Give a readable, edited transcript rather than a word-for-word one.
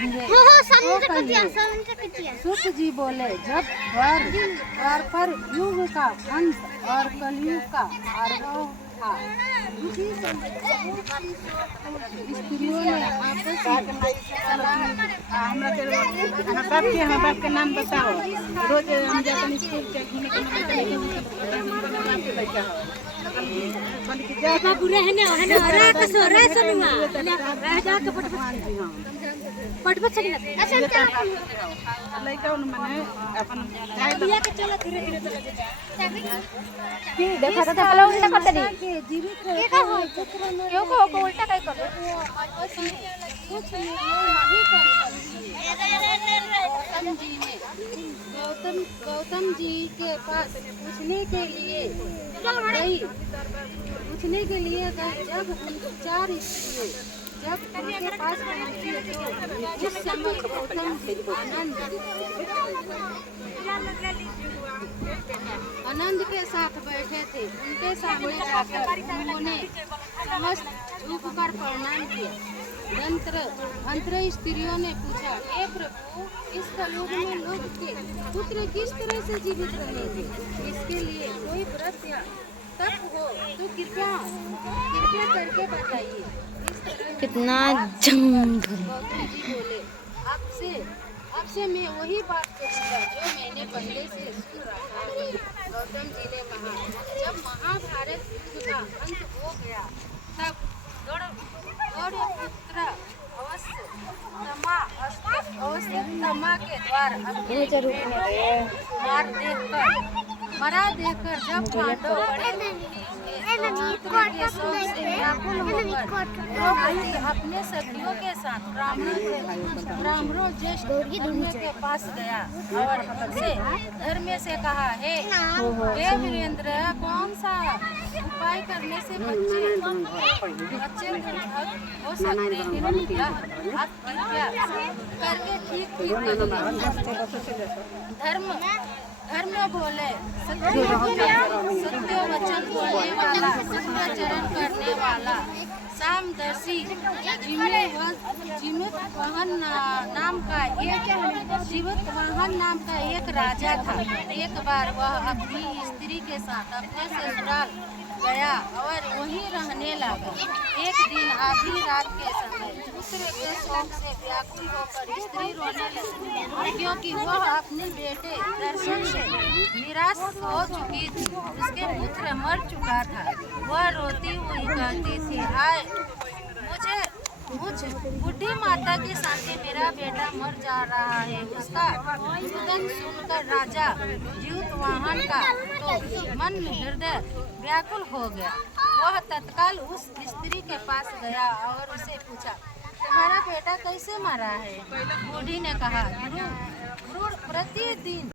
गिरे। सुख जी बोले, जब द्वार पर युग का अंत और कलयुग का आरंभ था, उसी समय स्त्रियों ने आपस में बाप के नाम बताओ। रोज हम जाते स्कूल के घूमे के बाबू रहने रहने रे कसो रे सुनुआ रह जा के पटपट चली लइका माने अपन लिया के चलो धीरे धीरे चलो की देखा तो पहले उल्टा करते दी के जीवित रहे क्यों को उल्टा काहे कर कुछ नहीं कर गौतम जी के पास पूछने के लिए गई जब चार स्त्रियों जब उनके पास पहुंची तो उस समय गौतम आनंद के साथ बैठे थे। उनके सामने जाकर उन्होंने समस्त झुक कर प्रणाम किया। अंतर स्त्रियों ने पूछा, हे प्रभु, इस कलयुग में लोग के पुत्र किस तरह से जीवित रहेंगे? इसके लिए कोई व्रत या तप हो तो कृपया करके बताइए। कितना जंग गौतम जी बोले, आपसे मैं वही बात करूंगा जो मैंने पहले से सुन रखा है। गौतम जी ने कहा, जब महाभारत युद्ध का अंत हो गया तब गौरपुत्र अवस्थमा के द्वार मरा देखकर जब पांडव बड़े पुत्र के शोक से व्याकुल होकर द्रौपदी अपने सखियों के साथ ब्राह्मणों ज्येष्ठ धर्म के पास गया और उनसे धर्म से कहा, हे वीरेंद्र, कौन सा उपाय करने से बच्चे हो सकते हैं? आप कृपया करके ठीक करिए। धर्म बोले, सत्य वचन बोलने वाला, सत्याचरण करने वाला, सामदर्शी जीवित वाहन नाम का एक राजा था। एक बार वह अपनी स्त्री के साथ अपने ससुराल गया और वहीं रहने लगा। एक दिन आधी रात के समय पुत्र के शोक से व्याकुल होकर स्त्री रोने लगी, क्योंकि वह अपने बेटे दर्शन से निराश हो चुकी थी। उसके पुत्र मर चुका था। वह रोती हुई कहती थी, हाय मुझ बूढ़ी माता की शांति, मेरा बेटा मर जा रहा है। उसका रुदन सुनकर राजा जीवतवाहन का तो मन हृदय व्याकुल हो गया। वह तत्काल उस स्त्री के पास गया और उसे पूछा, तुम्हारा बेटा कैसे मरा है? बूढ़ी ने कहा, प्रतिदिन